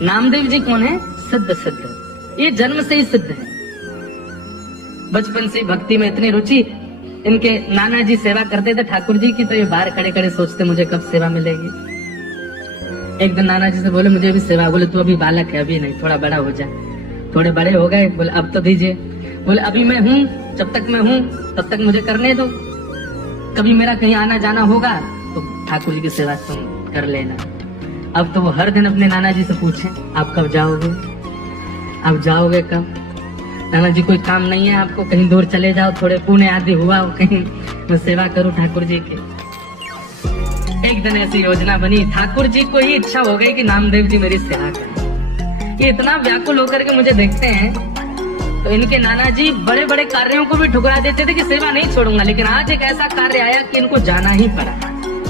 नामदेव जी कौन है? सिद्ध सिद्ध, ये जन्म से ही सिद्ध है। बचपन से भक्ति में इतनी रुचि, इनके नाना जी सेवा करते थे ठाकुर जी की, तो ये बाहर खड़े खड़े सोचते मुझे कब सेवा मिलेगी। एक दिन नाना जी से बोले मुझे भी सेवा। बोले तू अभी बालक है, अभी नहीं, थोड़ा बड़ा हो जाए। थोड़े बड़े हो गए, बोले अब तो दीजिए। बोले अभी मैं हूँ, जब तक मैं हूँ तब तक मुझे करने दो, कभी मेरा कहीं आना जाना होगा तो ठाकुर जी की सेवा तुम कर लेना। अब तो वो हर दिन अपने नाना जी से पूछे आप कब जाओगे, आप जाओगे कब? नाना जी कोई काम नहीं है आपको, कहीं दूर चले जाओ, थोड़े पुण्य आदि हुआ हो कहीं, मैं सेवा करूं ठाकुर जी की। एक दिन ऐसी योजना बनी, ठाकुर जी को ही इच्छा हो गई कि नामदेव जी मेरी सेवा करें। ये इतना व्याकुल होकर के मुझे देखते हैं, तो इनके नाना जी बड़े बड़े कार्यों को भी ठुकरा देते थे कि सेवा नहीं छोड़ूंगा, लेकिन आज एक ऐसा कार्य आया कि इनको जाना ही पड़ा।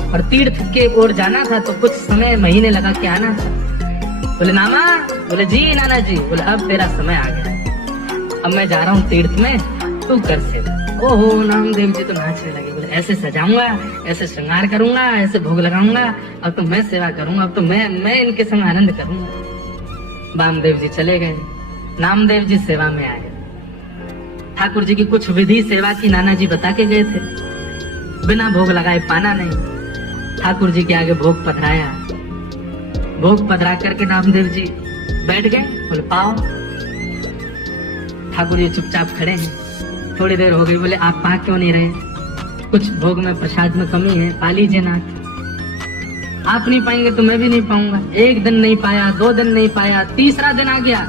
और तीर्थ के ओर जाना था, तो कुछ समय महीने लगा के आना था। बोले नामा, बोले जी नाना जी। बोले अब तेरा समय आ गया, अब मैं जा रहा हूँ तीर्थ में, तू कर सेवा। ओहो, नामदेव जी तो नाचने लगे। बोले ऐसे सजाऊंगा, ऐसे श्रृंगार करूंगा, ऐसे भोग लगाऊंगा, अब तो मैं सेवा करूंगा, अब तो मैं इनके संग आनंद करूंगा। वामदेव जी चले गए, नामदेव जी सेवा में आए। ठाकुर जी की कुछ विधि सेवा की नाना जी बता के गए थे, बिना भोग लगाए पाना नहीं। ठाकुर जी के आगे भोग पधराया, भोग पधरा करके नामदेव जी बैठ गए। बोले पाओ। ठाकुर जी चुपचाप खड़े हैं। थोड़ी देर हो गई, बोले आप पा क्यों नहीं रहे? कुछ भोग में प्रसाद में कमी है, पा लीजिए नाथ। आप नहीं पाएंगे तो मैं भी नहीं पाऊंगा। एक दिन नहीं पाया, 2 दिन नहीं पाया, तीसरा दिन आ गया।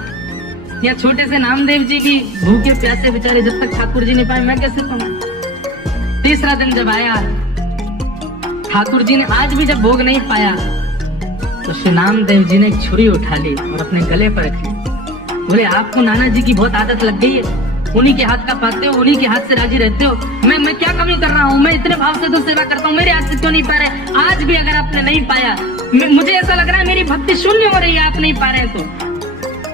या छोटे से नामदेव जी भी भूखे प्यासे बेचारे, जब तक ठाकुर जी नहीं पाए मैं कैसे पाऊंगा? तीसरा दिन जब आया, ठाकुर जी ने आज भी जब भोग नहीं पाया, तो श्री नामदेव जी ने एक छुरी उठा ली और अपने गले पर रखी। बोले आपको नाना जी की बहुत आदत लग गई है, उन्हीं के हाथ का पाते हो, उन्हीं के हाथ से राजी रहते हो। मैं क्या कमी कर रहा हूँ? मैं इतने भाव से तो सेवा करता हूँ, मेरे हाथ से क्यों नहीं पा रहे? आज भी अगर आपने नहीं पाया, मुझे ऐसा लग रहा है मेरी भक्ति शून्य हो रही है, आप नहीं पा रहे तो।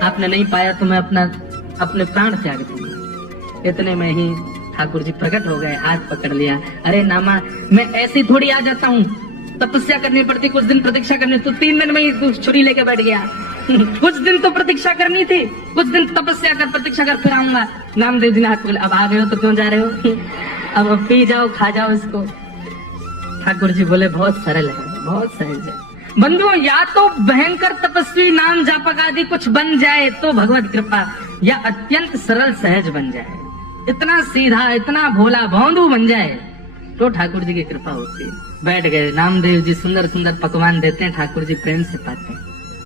आपने नहीं पाया तो मैं अपने प्राण त्याग दूंगा। इतने में ही ठाकुर जी प्रकट हो गए, हाथ पकड़ लिया। अरे नामा, मैं ऐसे थोड़ी आ जाता हूँ, तपस्या करनी पड़ती, कुछ दिन प्रतीक्षा करनी। तो 3 दिन में ही छुरी लेके बैठ गया। कुछ दिन तो प्रतीक्षा करनी थी, कुछ दिन तपस्या कर, प्रतीक्षा कर, फिर आऊंगा। नामदेव जी ने हाथ पकड़, अब आ गए हो तो क्यों जा रहे हो? अब पी जाओ, खा जाओ इसको। ठाकुर जी बोले बहुत सरल है, बहुत सहज है। बंधुओं, या तो भयंकर तपस्वी नाम जापक आदि कुछ बन जाए तो भगवत कृपा, या अत्यंत सरल सहज बन जाए, इतना सीधा, इतना भोला भौंदू बन जाए तो ठाकुर जी की कृपा होती है। बैठ गए। नामदेव जी सुंदर सुंदर पकवान देते हैं, ठाकुर जी प्रेम से पाते हैं।